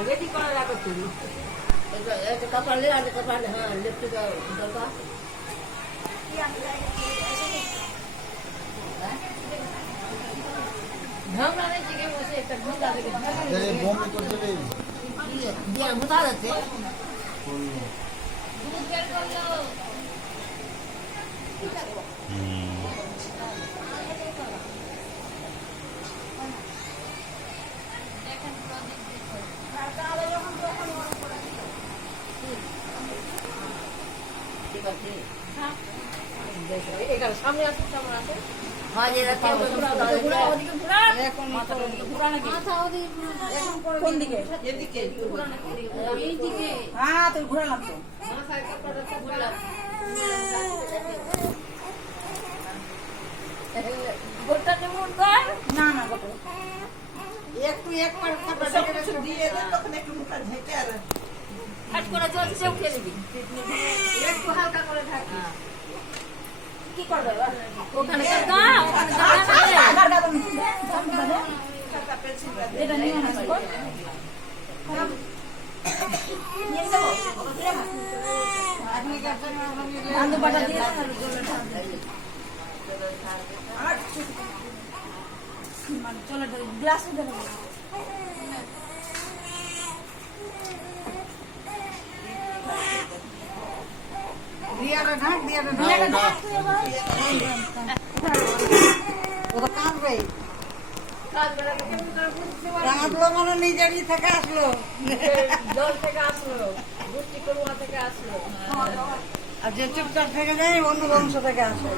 ready করা রাখো তুমি এটা কপালে আর কপালে হ্যাঁ লিপস্টিক দাও ঢংলা নেই কি বসে একটা ঢংলা দেখে এই বমি করতে রে দিয়া মুতা যাচ্ছে দুধ বের করলো ঠিক আছে হ্যাঁ এখানে সামনে আছে হ্যাঁ যে রাতে ঘোরা ওদিকে ঘোরা এখন মাথা ঘোরা নাকি মাথা ওদিকে ঘুরে এখন কোন দিকে এদিকে ঘোরা নাকি এই দিকে হ্যাঁ তুই ঘোরালাম তো মাথায় কাপড়টা তো ঘুরলাম গোটা যেমন কর না না গোটা একটু একবার কাপড়টা দিয়ে দেন তখন একটু মুখটা ঢেকে আর কাট করে জল সেও খেয়ে নিবি একটু হালকা করে ঢাকি কি করবে এবার ওখানে দাও ওখানে দাও এটা নিয়ে না কর আন্দু বাটা দিয়ে চলো গ্লাস দেবো দিয়াটা ঢাক দিয়াটা ওটা কাঁদবে কাঁদলো মানে নিজেরই থেকে আসলো জল থেকে আসলো বুদ্ধি করুয়া থেকে আসলো আর যে চুপচাপ থেকে যায় অন্য বংশ থেকে আসে